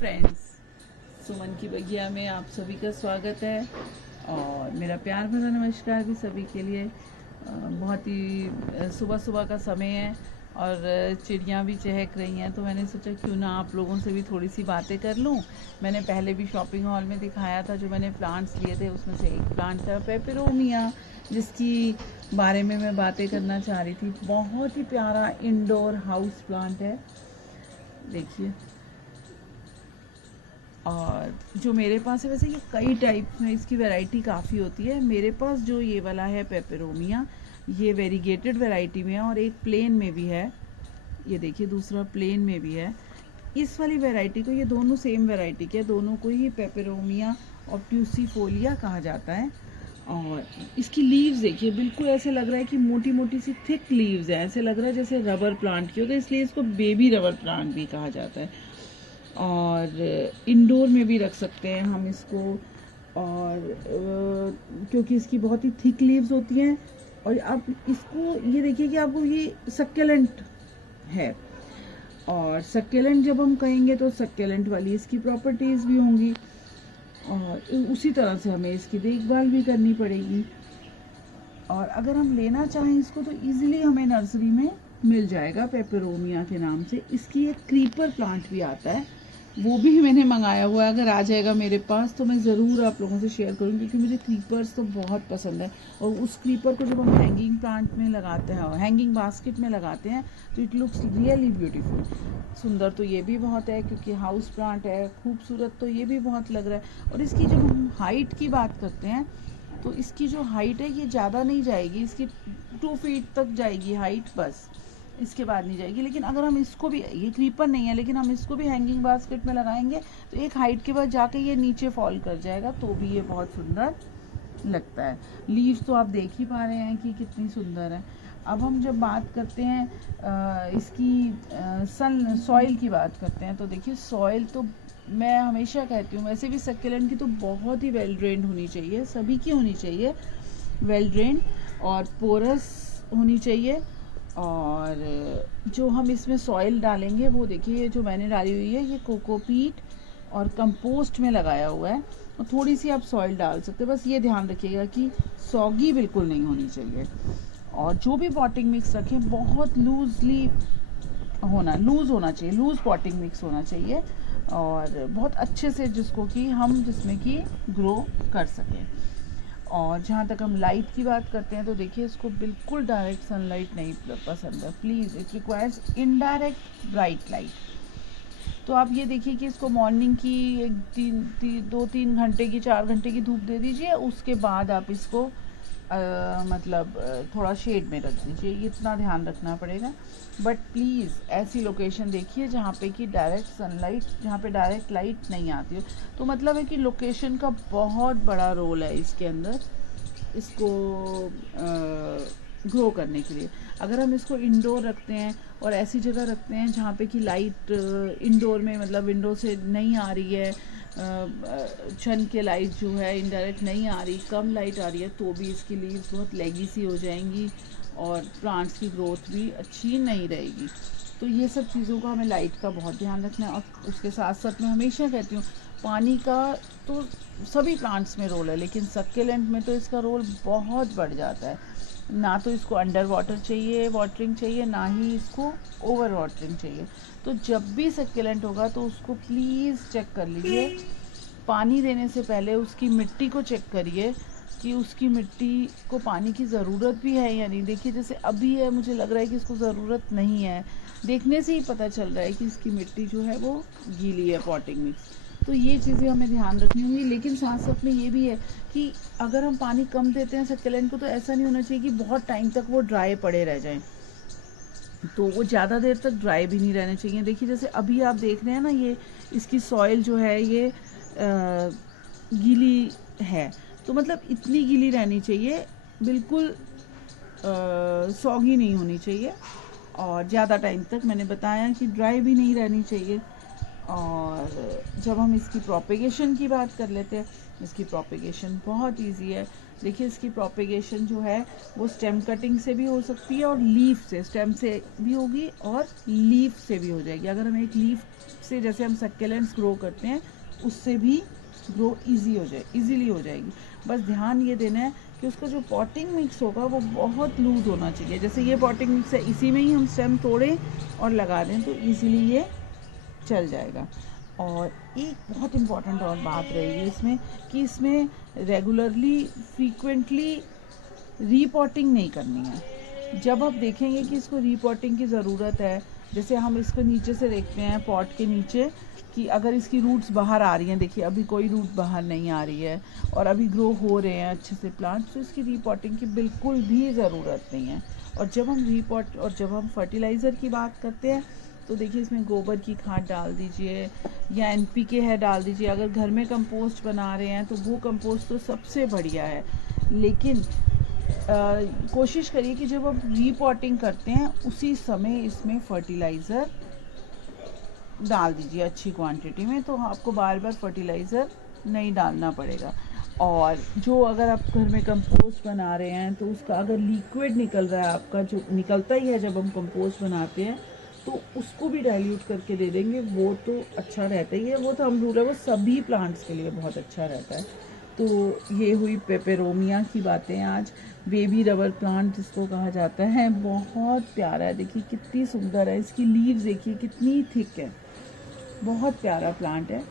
Friends, सुमन की बगिया में आप सभी का स्वागत है और मेरा प्यार भरा नमस्कार भी सभी के लिए। बहुत ही सुबह सुबह का समय है और चिड़ियाँ भी चहक रही हैं, तो मैंने सोचा क्यों ना आप लोगों से भी थोड़ी सी बातें कर लूँ। मैंने पहले भी शॉपिंग हॉल में दिखाया था, जो मैंने प्लांट्स लिए थे उसमें से एक प्लांट था पेपरोमिया, जिसकी बारे में मैं बातें करना चाह रही थी। बहुत ही प्यारा इंडोर हाउस प्लांट है, देखिए। और जो मेरे पास है, वैसे ये कई टाइप में इसकी वैरायटी काफ़ी होती है। मेरे पास जो ये वाला है पेपरोमिया, ये वेरीगेटेड वैरायटी में है और एक प्लेन में भी है। ये देखिए, दूसरा प्लेन में भी है। इस वाली वैरायटी को, ये दोनों सेम वैरायटी के, दोनों को ही पेपरोमिया ऑब्ट्यूसिफोलिया कहा जाता है। और इसकी लीव्स देखिए, बिल्कुल ऐसे लग रहा है कि मोटी मोटी सी थिक लीव्स है, ऐसे लग रहा है जैसे रबर प्लांट की हो, तो इसलिए इसको बेबी रबर प्लांट भी कहा जाता है। और इंडोर में भी रख सकते हैं हम इसको, और क्योंकि इसकी बहुत ही थिक लीव्स होती हैं। और आप इसको ये देखिए कि आपको ये सक्केलेंट है, और सक्केलेंट जब हम कहेंगे तो सक्केलेंट वाली इसकी प्रॉपर्टीज़ भी होंगी, और उसी तरह से हमें इसकी देखभाल भी करनी पड़ेगी। और अगर हम लेना चाहें इसको तो इजीली हमें नर्सरी में मिल जाएगा पेपरोमिया के नाम से। इसकी एक क्रीपर प्लांट भी आता है, वो भी मैंने मंगाया हुआ है। अगर आ जाएगा मेरे पास तो मैं ज़रूर आप लोगों से शेयर करूँगी, क्योंकि मुझे क्रीपर्स तो बहुत पसंद है। और उस क्रीपर को जब हम हैंगिंग प्लांट में लगाते हैं, हैंगिंग बास्केट में लगाते हैं, तो इट लुक्स रियली ब्यूटीफुल। सुंदर तो ये भी बहुत है, क्योंकि हाउस प्लांट है। खूबसूरत तो ये भी बहुत लग रहा है। और इसकी जब हम हाइट की बात करते हैं, तो इसकी जो हाइट है ये ज़्यादा नहीं जाएगी, इसकी 2 फीट तक जाएगी हाइट, बस इसके बाद नहीं जाएगी। लेकिन अगर हम इसको भी, ये क्रीपर नहीं है, लेकिन हम इसको भी हैंगिंग बास्केट में लगाएंगे तो एक हाइट के बाद जाके ये नीचे फॉल कर जाएगा, तो भी ये बहुत सुंदर लगता है। लीव्स तो आप देख ही पा रहे हैं कि कितनी सुंदर है। अब हम जब बात करते हैं इसकी सॉइल की बात करते हैं, तो देखिए सॉइल तो मैं हमेशा कहती हूँ, वैसे भी सक्कुलेंट की तो बहुत ही वेल ड्रेन्ड होनी चाहिए, सभी की होनी चाहिए वेल ड्रेन्ड और पोरस होनी चाहिए। और जो हम इसमें सॉइल डालेंगे, वो देखिए जो मैंने डाली हुई है, ये कोकोपीट और कंपोस्ट में लगाया हुआ है। और थोड़ी सी आप सॉइल डाल सकते हैं, बस ये ध्यान रखिएगा कि सॉगी बिल्कुल नहीं होनी चाहिए। और जो भी पॉटिंग मिक्स रखें, बहुत लूज होना चाहिए, लूज पॉटिंग मिक्स होना चाहिए, और बहुत अच्छे से जिसमें कि ग्रो कर सकें। और जहाँ तक हम लाइट की बात करते हैं, तो देखिए इसको बिल्कुल डायरेक्ट सनलाइट नहीं पसंद है। Please, it requires indirect bright light. तो आप ये देखिए कि इसको मॉर्निंग की 2-3 घंटे की, 4 घंटे की धूप दे दीजिए। उसके बाद आप इसको थोड़ा शेड में रख दीजिए, इतना ध्यान रखना पड़ेगा। बट प्लीज़ ऐसी लोकेशन देखिए जहाँ पे कि जहाँ पे डायरेक्ट लाइट नहीं आती हो। तो मतलब है कि लोकेशन का बहुत बड़ा रोल है इसके अंदर, इसको ग्रो करने के लिए। अगर हम इसको इंडोर रखते हैं और ऐसी जगह रखते हैं जहाँ पे कि लाइट इंडोर में, मतलब विंडो से नहीं आ रही है, छन के लाइट जो है इनडायरेक्ट नहीं आ रही, कम लाइट आ रही है, तो भी इसकी लीव्स बहुत लेगी सी हो जाएंगी और प्लांट्स की ग्रोथ भी अच्छी नहीं रहेगी। तो ये सब चीज़ों का हमें लाइट का बहुत ध्यान रखना है। और उसके साथ साथ मैं हमेशा कहती हूँ, पानी का तो सभी प्लांट्स में रोल है, लेकिन सक्कुलेंट में तो इसका रोल बहुत बढ़ जाता है। ना तो इसको अंडर वाटरिंग चाहिए, ना ही इसको ओवर वाटरिंग चाहिए। तो जब भी सक्कुलेंट होगा तो उसको प्लीज़ चेक कर लीजिए, पानी देने से पहले उसकी मिट्टी को चेक करिए कि उसकी मिट्टी को पानी की ज़रूरत भी है या नहीं। देखिए जैसे अभी है, मुझे लग रहा है कि इसको ज़रूरत नहीं है, देखने से ही पता चल रहा है कि इसकी मिट्टी जो है वो गीली है, पॉटिंग मिक्स। तो ये चीज़ें हमें ध्यान रखनी होंगी। लेकिन साथ साथ में ये भी है कि अगर हम पानी कम देते हैं सक्कुलेंट को, तो ऐसा नहीं होना चाहिए कि बहुत टाइम तक वो ड्राई पड़े रह जाएं। तो वो ज़्यादा देर तक ड्राई भी नहीं रहने चाहिए। देखिए जैसे अभी आप देख रहे हैं ना, ये इसकी सॉइल जो है ये गीली है, तो मतलब इतनी गीली रहनी चाहिए, बिल्कुल सॉगी नहीं होनी चाहिए। और ज़्यादा टाइम तक, मैंने बताया कि ड्राई भी नहीं रहनी चाहिए। और जब हम इसकी प्रोपेगेशन की बात कर लेते हैं, इसकी प्रोपेगेशन बहुत इजी है। देखिए इसकी प्रोपेगेशन जो है वो स्टेम कटिंग से भी हो सकती है और लीफ से, स्टेम से भी होगी और लीफ से भी हो जाएगी। अगर हम एक लीफ से, जैसे हम सक्केलेंट्स ग्रो करते हैं, उससे भी ग्रो इजीली हो जाएगी। बस ध्यान ये देना है कि उसका जो पॉटिंग मिक्स होगा वो बहुत लूज होना चाहिए। जैसे ये पॉटिंग मिक्स है, इसी में ही हम स्टेम तोड़ें और लगा दें तो इजीली ये चल जाएगा। और एक बहुत इम्पॉर्टेंट और बात रहेगी इसमें कि इसमें रेगुलरली फ्रीक्वेंटली रीपॉटिंग नहीं करनी है। जब आप देखेंगे कि इसको रीपॉटिंग की ज़रूरत है, जैसे हम इसको नीचे से देखते हैं पॉट के नीचे कि अगर इसकी रूट्स बाहर आ रही हैं, देखिए अभी कोई रूट बाहर नहीं आ रही है और अभी ग्रो हो रहे हैं अच्छे से प्लांट, तो इसकी रीपॉटिंग की बिल्कुल भी ज़रूरत नहीं है। और जब हम फर्टिलाइज़र की बात करते हैं तो देखिए इसमें गोबर की खाद डाल दीजिए या NPK है डाल दीजिए। अगर घर में कंपोस्ट बना रहे हैं तो वो कंपोस्ट तो सबसे बढ़िया है, लेकिन कोशिश करिए कि जब आप रीपॉटिंग करते हैं उसी समय इसमें फर्टिलाइज़र डाल दीजिए अच्छी क्वांटिटी में, तो आपको बार बार फर्टिलाइज़र नहीं डालना पड़ेगा। और जो अगर आप घर में कंपोस्ट बना रहे हैं तो उसका अगर लिक्विड निकल रहा है, आपका जो निकलता ही है जब हम कंपोस्ट बनाते हैं, तो उसको भी डाइल्यूट करके दे देंगे, वो तो अच्छा रहता ही है। वो तो हम रूल है, वो सभी प्लांट्स के लिए बहुत अच्छा रहता है। तो ये हुई पेपेरोमिया की बातें आज। बेबी रबर प्लांट जिसको कहा जाता है, बहुत प्यारा है, देखिए कितनी सुंदर है, इसकी लीव्स देखिए कितनी थिक है, बहुत प्यारा प्लांट है।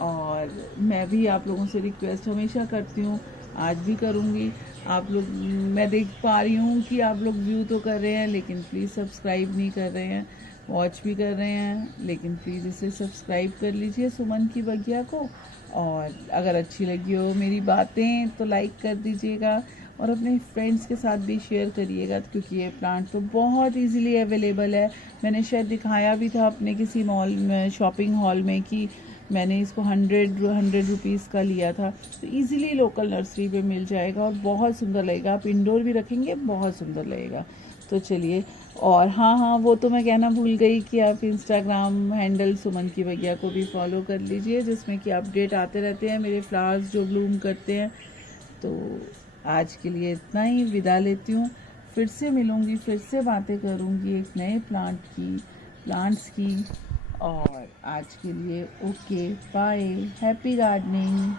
और मैं भी आप लोगों से रिक्वेस्ट हमेशा करती हूँ, आज भी करूँगी। आप लोग, मैं देख पा रही हूँ कि आप लोग व्यू तो कर रहे हैं लेकिन प्लीज़ सब्सक्राइब नहीं कर रहे हैं, वॉच भी कर रहे हैं लेकिन प्लीज़ इसे सब्सक्राइब कर लीजिए सुमन की बगिया को। और अगर अच्छी लगी हो मेरी बातें तो लाइक कर दीजिएगा और अपने फ्रेंड्स के साथ भी शेयर करिएगा, क्योंकि ये प्लांट तो बहुत इजीली अवेलेबल है। मैंने शायद दिखाया भी था अपने किसी मॉल में, शॉपिंग हॉल में, कि मैंने इसको 100 रुपीज़ का लिया था। तो इजीली लोकल नर्सरी पे मिल जाएगा और बहुत सुंदर लगेगा। आप इंडोर भी रखेंगे बहुत सुंदर लगेगा। तो चलिए, और हाँ, वो तो मैं कहना भूल गई कि आप इंस्टाग्राम हैंडल सुमन की बगिया को भी फॉलो कर लीजिए, जिसमें कि अपडेट आते रहते हैं मेरे फ्लावर्स जो ब्लूम करते हैं। तो आज के लिए इतना ही, विदा लेती हूँ। फिर से मिलूँगी, फिर से बातें करूँगी एक नए प्लांट्स की। और आज के लिए ओके, बाय, हैप्पी गार्डनिंग।